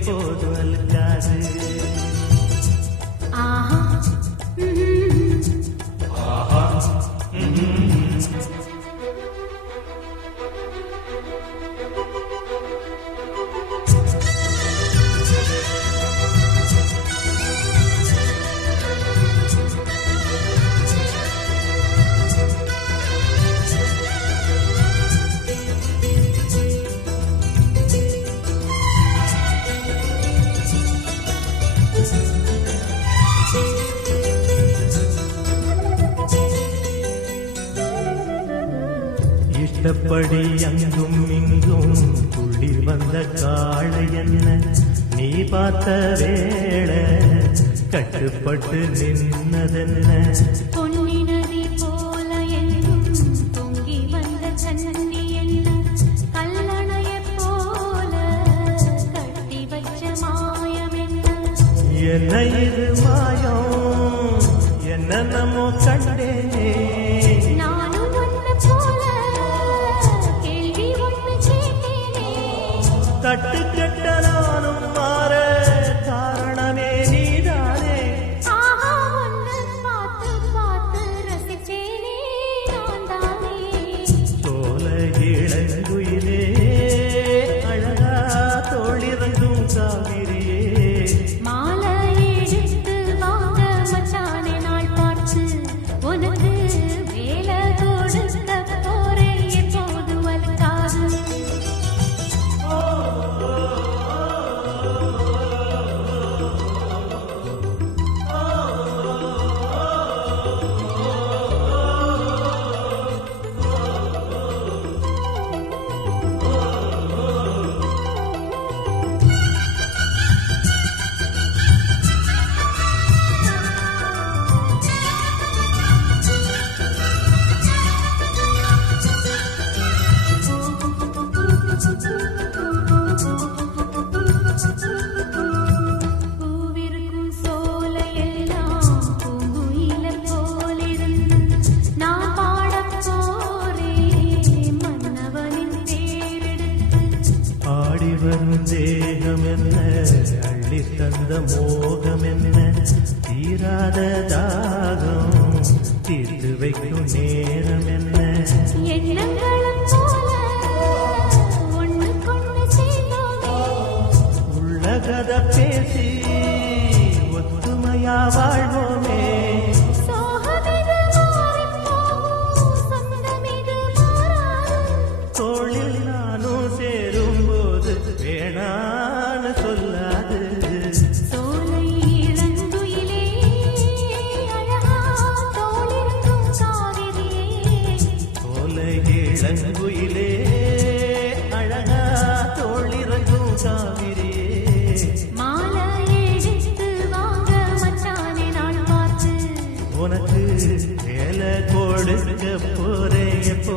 எப்போது அழுக்காது. இஷ்டப்படி அங்கும் இங்கும் துள்ளி வந்த காளை என்ன நீ பார்த்த வேளை கட்டுப்பட்டு நின்னதென்ன. பொன்னி நதி போல எங்கும் பொங்கி வந்த சன்னி என்ன கல்லணைய போல கட்டி வச்ச மாயம் என்ன இது மாயம் என்ன நம்மோ கண்டேனே. தட்டு கெட்ட நானும் மாற காரணமே நீதானே. சோல இளங்குயிலே அழகா தோழிறங்கும் காவிரியே. மாலை எடுத்து வாங்க மச்சானே நாள் பார்த்து உனக்கு வேலை கொடுக்க போறேன் எப்போது வலுக்காது. பூவிருக்கும் சோலையெல்லாம் பூங்குயில போலிருந்து நான் பாடப் போறேன் மன்னவனின் பேரெடுத்து. ஆடி வரும் தேகம் என்ன அள்ளி தந்த மோகம் என்ன தீராத தாகம் தீர்த்து வைக்கும் நேரம் என்ன. எண்ணங்களும் போல ஒண்ணுக்கொண்ணு சேர்ந்தோமே உள்ள கதை பேசி ஒத்துமையா வாழ்வோமே. சோகமிது மாறிப்போகும் சொந்தமிது மாறாது. தோளில் நானும் சேரும்போது வேணான்னு சொல்லாது. சோலை இளங்குயிலே அழகா தோளிருக்கும் காவிரியே. சோலை இளங்குயிலே அழகா தோளிறங்கும் காவிரியே. மாலை எடுத்து வாங்க மச்சானே நாள் பார்த்து உனக்கு வேலை கொடுக்க போறேன் எப்போ